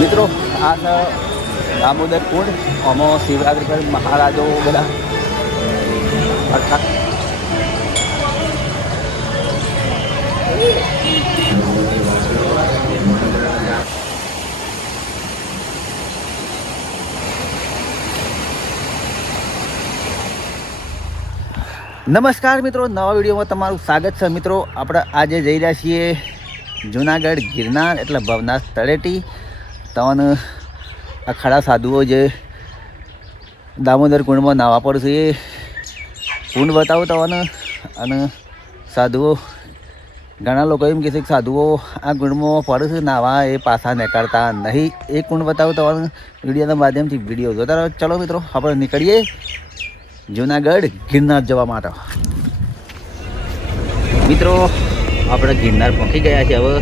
મિત્રો આ છે દામોદર કુંડ. આમાં શિવરાત્રી પર મહારાજો બધા અર્થાત નમસ્કાર મિત્રો, નવા વિડીયોમાં તમારું સ્વાગત છે. મિત્રો આપણે આજે જઈ રહ્યા છીએ જુનાગઢ ગિરનાર એટલે ભવનાથ તળેટી. તમને અખાડા સાધુઓ જે દામોદર કુંડમાં નાવા પડશે એ કુંડ બતાવું તમને. અને સાધુઓ ઘણા લોકો એમ કહે છે કે સાધુઓ આ કુંડમાં પડે છે નાવા, એ પાછા નીકળતા નહીં. એ કુંડ બતાવું તમને વિડીયોના માધ્યમથી. વિડીયો જોતા રહો. ચલો મિત્રો, આપણે નીકળીએ જુનાગઢ ગિરનાર જવા માટે. મિત્રો આપણે ગિરનાર પહોંચી ગયા છે. હવે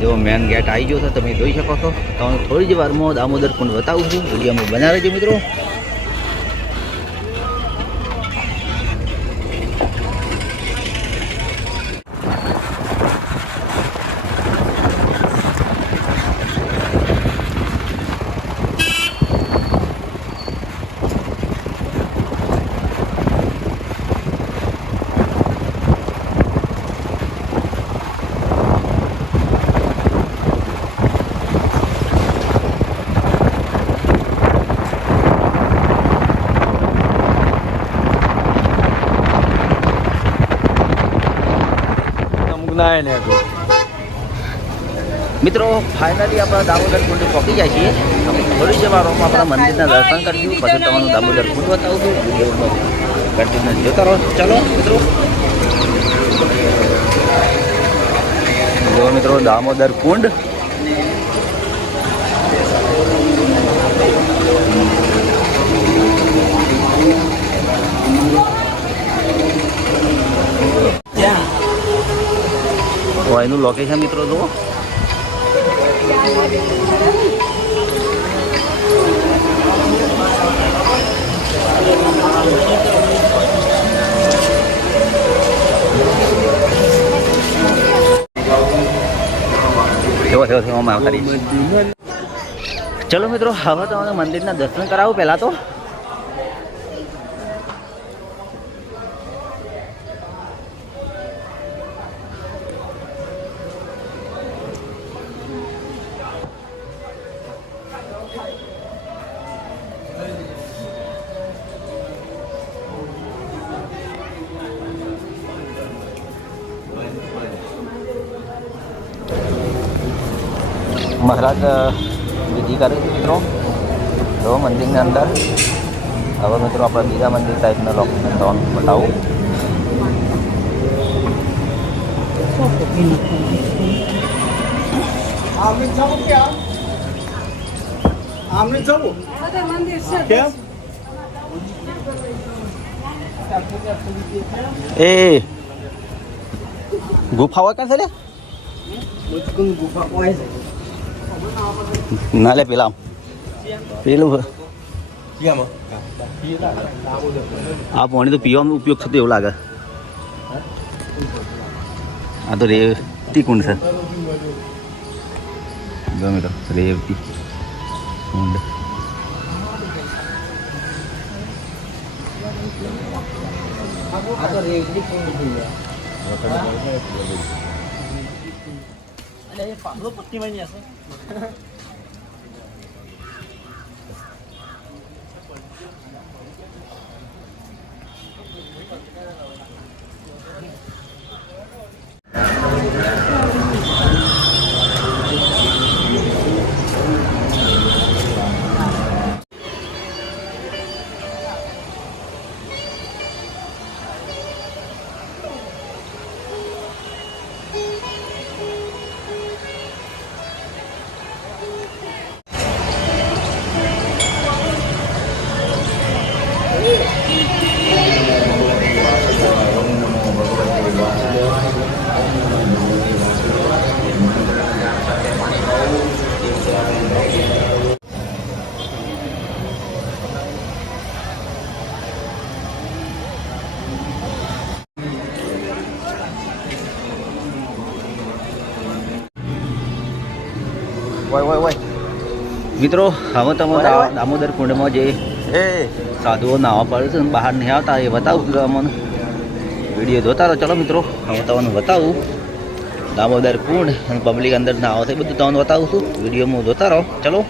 જો મેન ગેટ આવી ગયો છે, તમે જોઈ શકો છો. તમને થોડી જ વારમાં દામોદર કુંડ બતાવું છું. વિડીયોમાં બનાવી રહેજો મિત્રો. મિત્રો ફાઇનલી આપણે દામોદર કુંડ પહોંચી જાય છીએ. થોડી જ વારોમાં આપણા મંદિરના દર્શન કરીશું, પછી તમારું દામોદર કુંડ બતાવું છું. વિડીયોમાં કન્ટિન્યુ જોતા રહો. ચલો મિત્રો. જો મિત્રો દામોદર કુંડ. એનું લોકેશન મિત્રો જુઓ. ચલો મિત્રો, હવે તમને મંદિરના દર્શન કરાવું. પહેલા તો મહારાજ વિધિ કરે છે મિત્રો. જો મંદિરની અંદર. હવે મિત્રો આપણે બીજા મંદિર ટાઈપના લોકેશન તમને બતાવું. એ ગુફા હોય કાં છે? ના લે પેલા પેલું આ પાણી તો પીવામાં ઉપયોગ થતો એવું લાગે. આ તો રેવતી કુંડ છે. ગમે તો રેવતી કુંડ. મિત્રો હવે તમે દામોદર કુંડમાં જે સાધુઓ નાહવા પડે છે બહાર નહીં આવતા એ બતાવું તમને વિડીયો જોતા રહો. ચલો મિત્રો હવે તમને બતાવું દામોદર કુંડ અને પબ્લિક અંદર નાહવા છે બધું તમને બતાવું છું વિડીયોમાં જોતા રહો. ચલો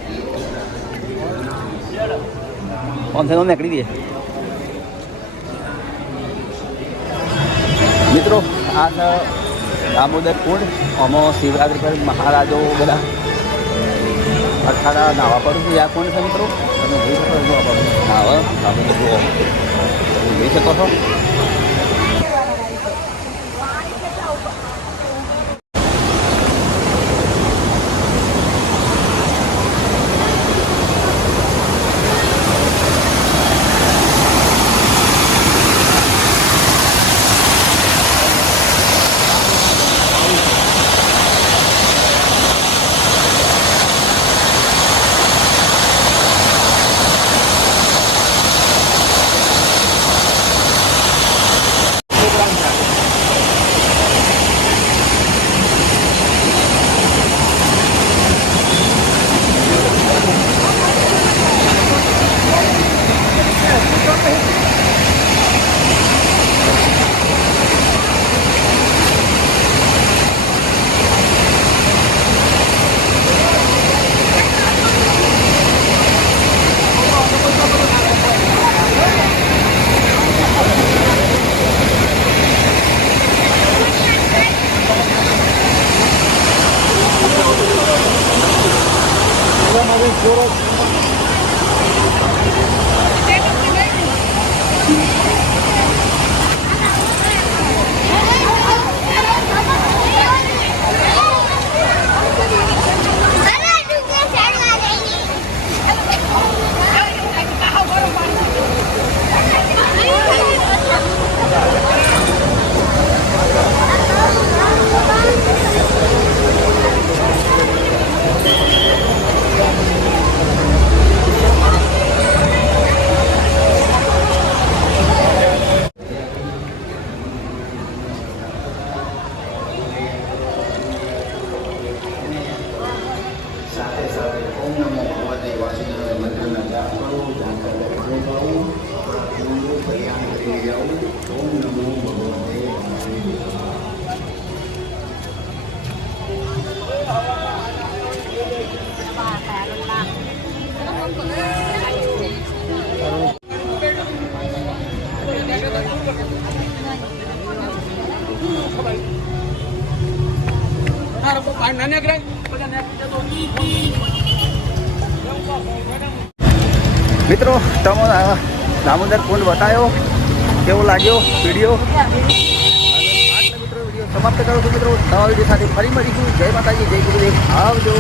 ફોન થઈને નીકળી દઈએ મિત્રો. આ છે દામોદર કુંડ. આમાં શિવરાત્રી પર મહારાજો બધા અખાડા નાહવા પડું છું. આ કુંડ છે મિત્રો. તમે જોઈ શકો છો નાહવા દામોદર જુઓ જોઈ શકો છો. મિત્રો તમને દામોદર કુંડ બતાવ્યો કેવો લાગ્યો વિડીયો. આટલા મિત્રો વિડીયો સમાપ્ત કરું છું મિત્રો. નવા વિડીયો સાથે ફરી મળીશું. જય માતાજી, જય ગુરુદેવ, આવજો.